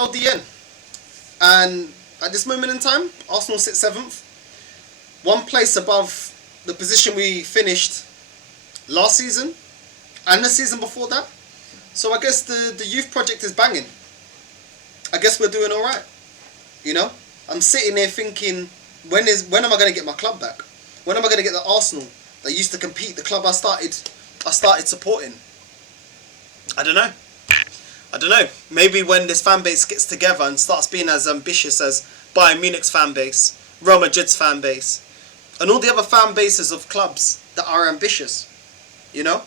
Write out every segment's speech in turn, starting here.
LDN. And at this moment in time, Arsenal sit 7th. 1 place above the position we finished last season and the season before that. So I guess the youth project is banging. I guess we're doing alright. You know? I'm sitting there thinking, when am I going to get my club back? When am I going to get the Arsenal that used to compete, the club I started supporting? I don't know. Maybe when this fan base gets together and starts being as ambitious as Bayern Munich's fan base, Real Madrid's fan base, and all the other fan bases of clubs that are ambitious, you know?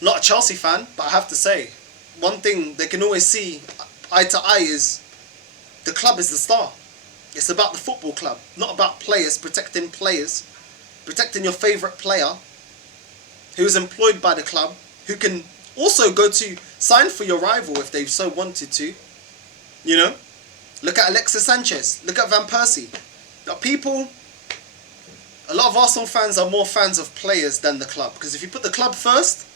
Not a Chelsea fan, but I have to say, one thing they can always see eye to eye is the club is the star. It's about the football club, not about players, protecting your favourite player who is employed by the club, who can also go to sign for your rival if they so wanted to. You know? Look at Alexis Sanchez. Look at Van Persie. Now a lot of Arsenal fans are more fans of players than the club. Because if you put the club first,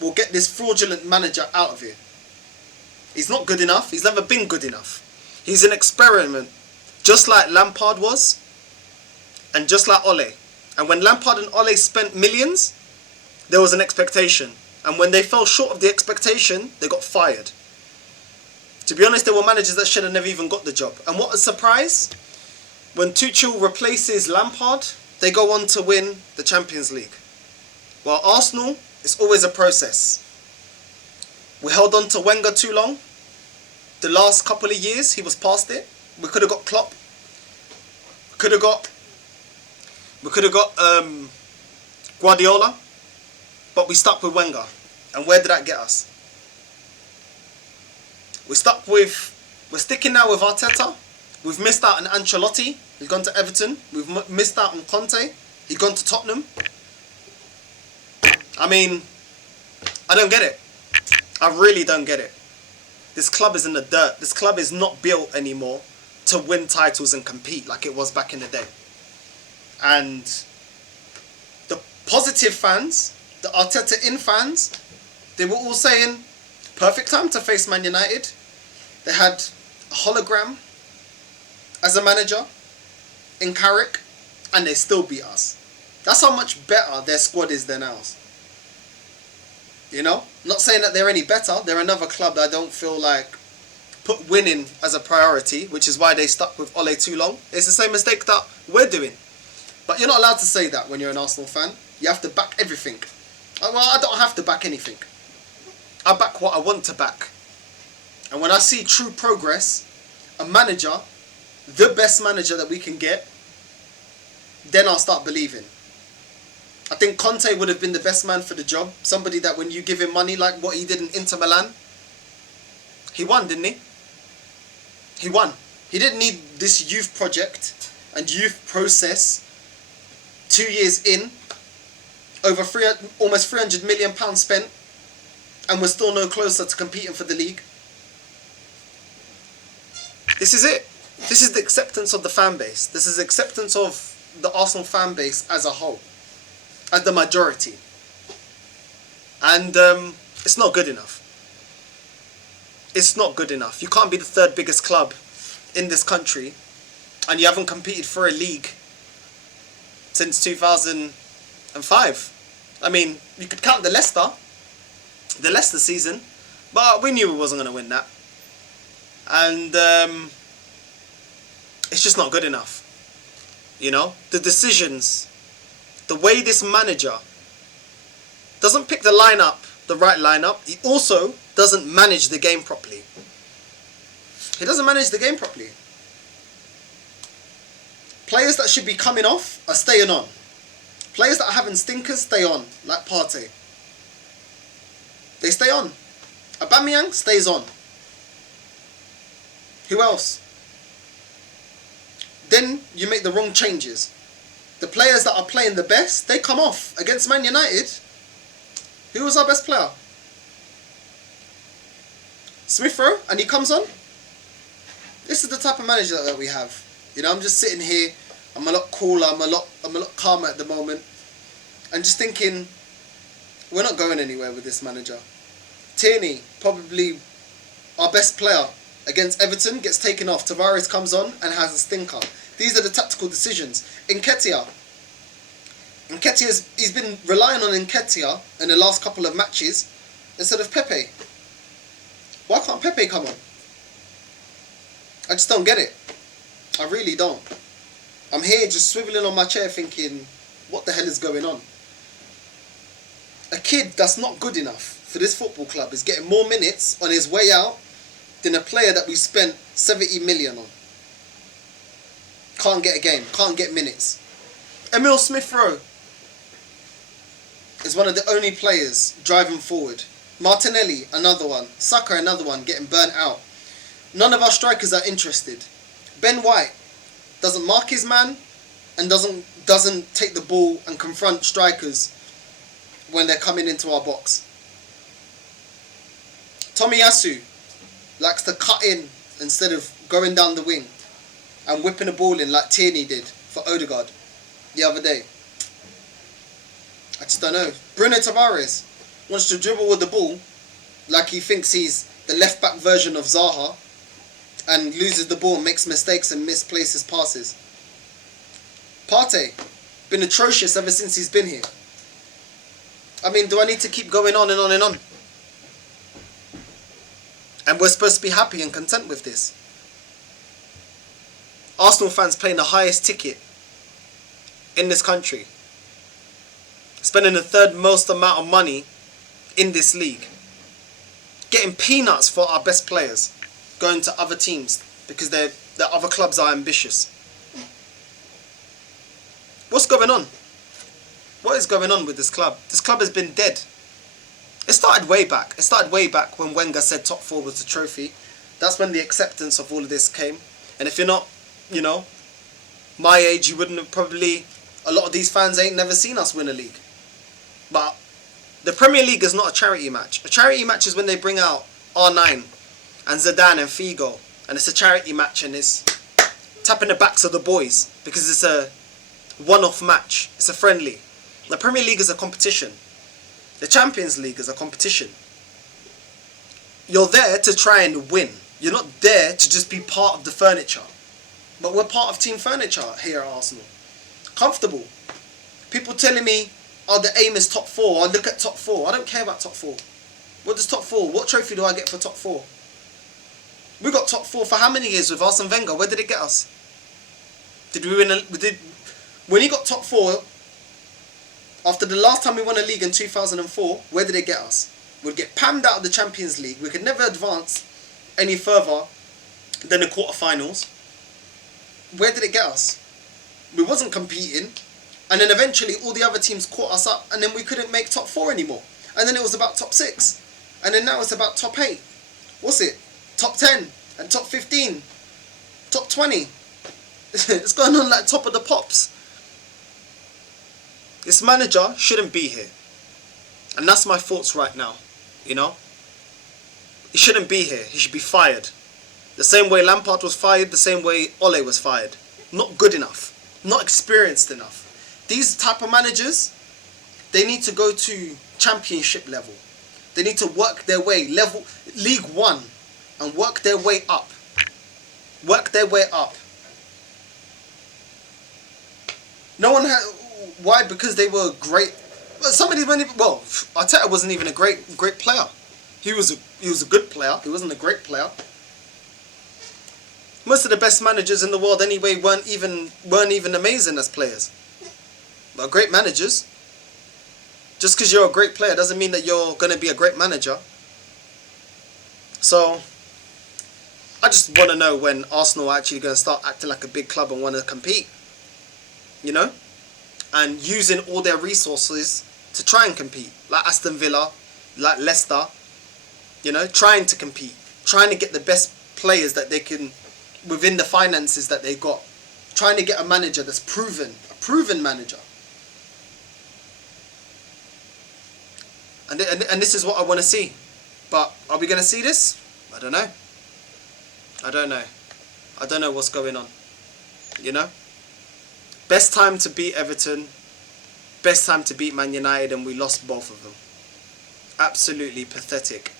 we'll get this fraudulent manager out of here. He's not good enough. He's never been good enough. He's an experiment. Just like Lampard was. And just like Ole. And when Lampard and Ole spent millions, there was an expectation. And when they fell short of the expectation, they got fired. To be honest, there were managers that should have never even got the job. And what a surprise, when Tuchel replaces Lampard, they go on to win the Champions League. While Arsenal, it's always a process. We held on to Wenger too long. The last couple of years, he was past it. We could have got Klopp. We could have got Guardiola. But we stuck with Wenger. And where did that get us? We're sticking now with Arteta. We've missed out on Ancelotti. He's gone to Everton. We've missed out on Conte. He's gone to Tottenham. I mean, I don't get it. I really don't get it. This club is in the dirt. This club is not built anymore to win titles and compete like it was back in the day. And the positive fans, the Arteta in fans, they were all saying, perfect time to face Man United. They had a hologram as a manager in Carrick, and they still beat us. That's how much better their squad is than ours. You know? Not saying that they're any better. They're another club that I don't feel like put winning as a priority, which is why they stuck with Ole too long. It's the same mistake that we're doing. But you're not allowed to say that when you're an Arsenal fan. You have to back everything. Well, I don't have to back anything. I back what I want to back. And when I see true progress, a manager, the best manager that we can get, then I'll start believing. I think Conte would have been the best man for the job. Somebody that when you give him money like what he did in Inter Milan, he won, didn't he? He won. He didn't need this youth project and youth process 2 years in, over almost £300 million spent, and we're still no closer to competing for the league. This is it. This is the acceptance of the fan base. This is the acceptance of the Arsenal fan base as a whole, as the majority. And it's not good enough. It's not good enough. You can't be the 3rd biggest club in this country and you haven't competed for a league since 2005. I mean, you could count the Leicester season, but we knew we wasn't going to win that. And it's just not good enough. You know, the decisions, the way this manager doesn't pick the right lineup, he also doesn't manage the game properly. He doesn't manage the game properly. Players that should be coming off are staying on. Players that are having stinkers stay on, like Partey. They stay on. Aubameyang stays on. Who else? Then you make the wrong changes. The players that are playing the best, they come off. Against Man United, who was our best player? Smith Rowe, and he comes on. This is the type of manager that we have. You know, I'm just sitting here. I'm a lot cooler. I'm a lot calmer at the moment, and just thinking, we're not going anywhere with this manager. Tierney, probably our best player against Everton, gets taken off. Tavares comes on and has a stinker. These are the tactical decisions. Nketiah, he's been relying on Nketiah in the last couple of matches instead of Pepe. Why can't Pepe come on? I just don't get it. I really don't. I'm here just swiveling on my chair thinking, what the hell is going on? A kid that's not good enough for this football club is getting more minutes on his way out than a player that we spent 70 million on. Can't get a game, can't get minutes. Emil Smith-Rowe is one of the only players driving forward. Martinelli, another one. Saka, another one, getting burnt out. None of our strikers are interested. Ben White doesn't mark his man and doesn't take the ball and confront strikers when they're coming into our box. Tomiyasu likes to cut in instead of going down the wing and whipping the ball in like Tierney did for Odegaard the other day. I just don't know. Bruno Tavares wants to dribble with the ball like he thinks he's the left back version of Zaha and loses the ball, makes mistakes and misplaces passes. Partey, been atrocious ever since he's been here. I mean, do I need to keep going on and on and on? And we're supposed to be happy and content with this. Arsenal fans playing the highest ticket in this country. Spending the third most amount of money in this league. Getting peanuts for our best players. Going to other teams because the other clubs are ambitious. What's going on? What is going on with this club? This club has been dead. It started way back. It started way back when Wenger said top 4 was the trophy. That's when the acceptance of all of this came. And if you're not, my age, you wouldn't have probably... A lot of these fans ain't never seen us win a league. But the Premier League is not a charity match. A charity match is when they bring out R9 and Zidane and Figo. And it's a charity match and it's tapping the backs of the boys. Because it's a one-off match. It's a friendly. The Premier League is a competition. The Champions League is a competition. You're there to try and win. You're not there to just be part of the furniture. But we're part of team furniture here at Arsenal. Comfortable. People telling me, oh, the aim is top 4. I look at top 4. I don't care about top 4. What does top 4? What trophy do I get for top 4? We got top 4 for how many years with Arsene Wenger? Where did it get us? Did we win when he got top 4, after the last time we won a league in 2004, where did it get us? We'd get pammed out of the Champions League. We could never advance any further than the quarterfinals. Where did it get us? We wasn't competing. And then eventually all the other teams caught us up and then we couldn't make top 4 anymore. And then it was about top 6. And then now it's about top 8. What's it? Top 10 and top 15. Top 20. It's going on like top of the pops. This manager shouldn't be here. And that's my thoughts right now. He shouldn't be here. He should be fired. The same way Lampard was fired, the same way Ole was fired. Not good enough. Not experienced enough. These type of managers, they need to go to championship level. They need to work their way, League 1, and work their way up. Work their way up. No one had... Why? Because they were great. Somebody went even... Well, Arteta wasn't even a great player. He was a good player. He wasn't a great player. Most of the best managers in the world anyway weren't even amazing as players. But great managers. Just because you're a great player doesn't mean that you're going to be a great manager. So, I just want to know when Arsenal are actually going to start acting like a big club and want to compete. And using all their resources to try and compete. Like Aston Villa, like Leicester. Trying to compete. Trying to get the best players that they can within the finances that they got. Trying to get a manager that's proven. A proven manager. And this is what I want to see. But are we going to see this? I don't know. I don't know what's going on. Best time to beat Everton. Best time to beat Man United, and we lost both of them. Absolutely pathetic.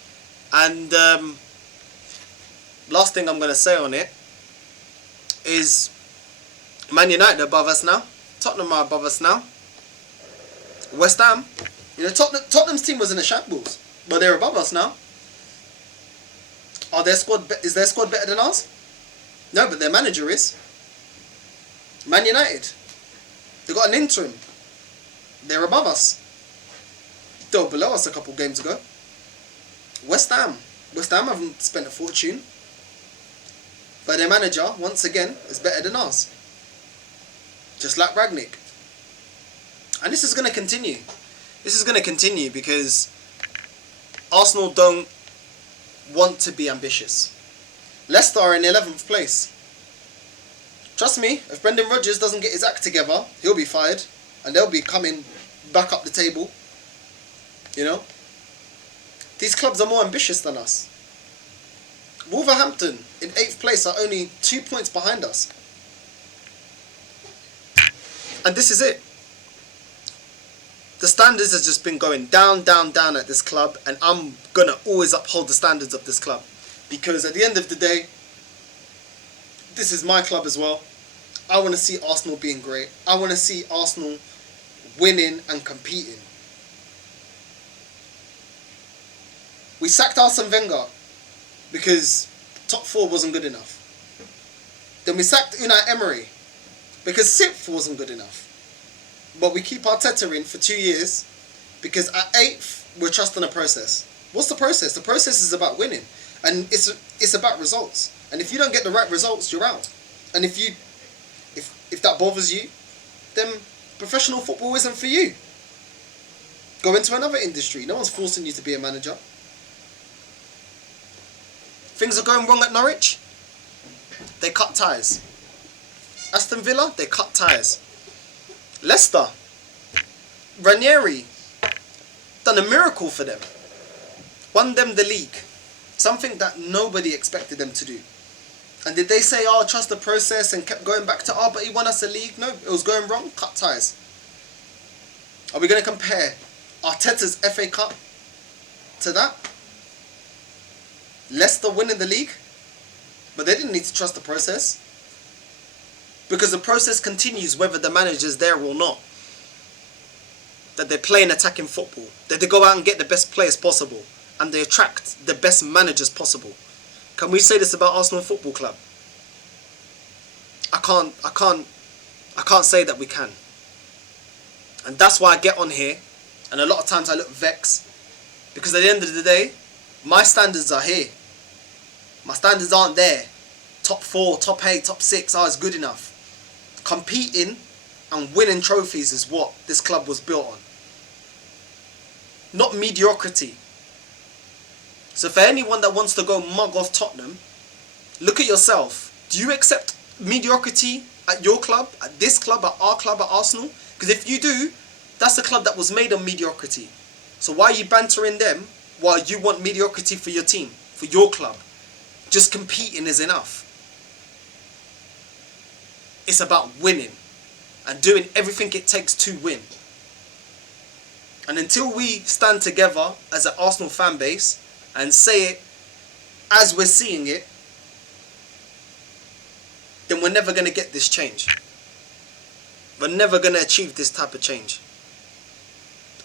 And last thing I'm going to say on it is Man United are above us now. Tottenham are above us now. West Ham, Tottenham's team was in a shambles, but they're above us now. Is their squad better than ours? No, but their manager is. Man United, they got an interim. They're above us. They were below us a couple games ago. West Ham haven't spent a fortune, but their manager, once again, is better than ours. Just like Ragnick. And this is going to continue. This is going to continue because Arsenal don't want to be ambitious. Leicester are in 11th place. Trust me, if Brendan Rodgers doesn't get his act together, he'll be fired and they'll be coming back up the table. These clubs are more ambitious than us. Wolverhampton in 8th place are only 2 points behind us. And this is it. The standards has just been going down, down, down at this club, and I'm going to always uphold the standards of this club. Because at the end of the day, this is my club as well. I want to see Arsenal being great. I want to see Arsenal winning and competing. We sacked Arsene Wenger because top 4 wasn't good enough. Then we sacked Unai Emery because 6th wasn't good enough. But we keep Arteta in for 2 years because at 8th we're trusting the process. What's the process? The process is about winning, and it's about results. And if you don't get the right results, you're out. And if that bothers you, then professional football isn't for you. Go into another industry. No one's forcing you to be a manager. Things are going wrong at Norwich. They cut ties. Aston Villa, they cut ties. Leicester, Ranieri, done a miracle for them. Won them the league. Something that nobody expected them to do. And did they say, trust the process and kept going back to, but he won us the league? No, it was going wrong. Cut ties. Are we going to compare Arteta's FA Cup to that? Leicester winning the league? But they didn't need to trust the process. Because the process continues whether the manager's there or not. That they play an attacking football. That they go out and get the best players possible. And they attract the best managers possible. Can we say this about Arsenal Football Club? I can't say that we can. And that's why I get on here. And a lot of times I look vexed. Because at the end of the day, my standards are here. My standards aren't there. Top 4, top 8, top 6 is good enough. Competing and winning trophies is what this club was built on. Not mediocrity. So for anyone that wants to go mug off Tottenham, look at yourself. Do you accept mediocrity at your club, at this club, at our club, at Arsenal? Because if you do, that's a club that was made on mediocrity. So why are you bantering them while you want mediocrity for your team, for your club? Just competing is enough. It's about winning and doing everything it takes to win. And until we stand together as an Arsenal fan base and say it as we're seeing it, then we're never going to get this change. We're never going to achieve this type of change.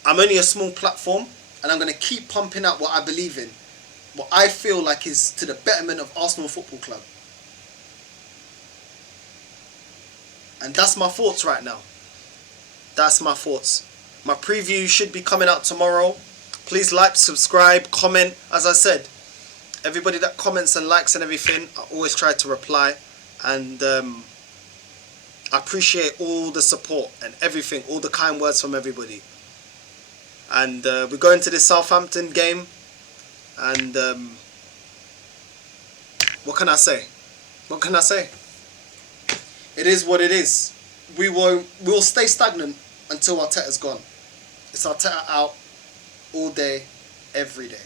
I'm only a small platform, and I'm going to keep pumping out what I believe in. What I feel like is to the betterment of Arsenal Football Club. And that's my thoughts right now. That's my thoughts. My preview should be coming out tomorrow. Please like, subscribe, comment. As I said, everybody that comments and likes and everything, I always try to reply. And I appreciate all the support and everything, all the kind words from everybody. And we're going to this Southampton game. And what can I say? What can I say? It is what it is. We'll stay stagnant until Arteta's gone. It's Arteta out all day, every day.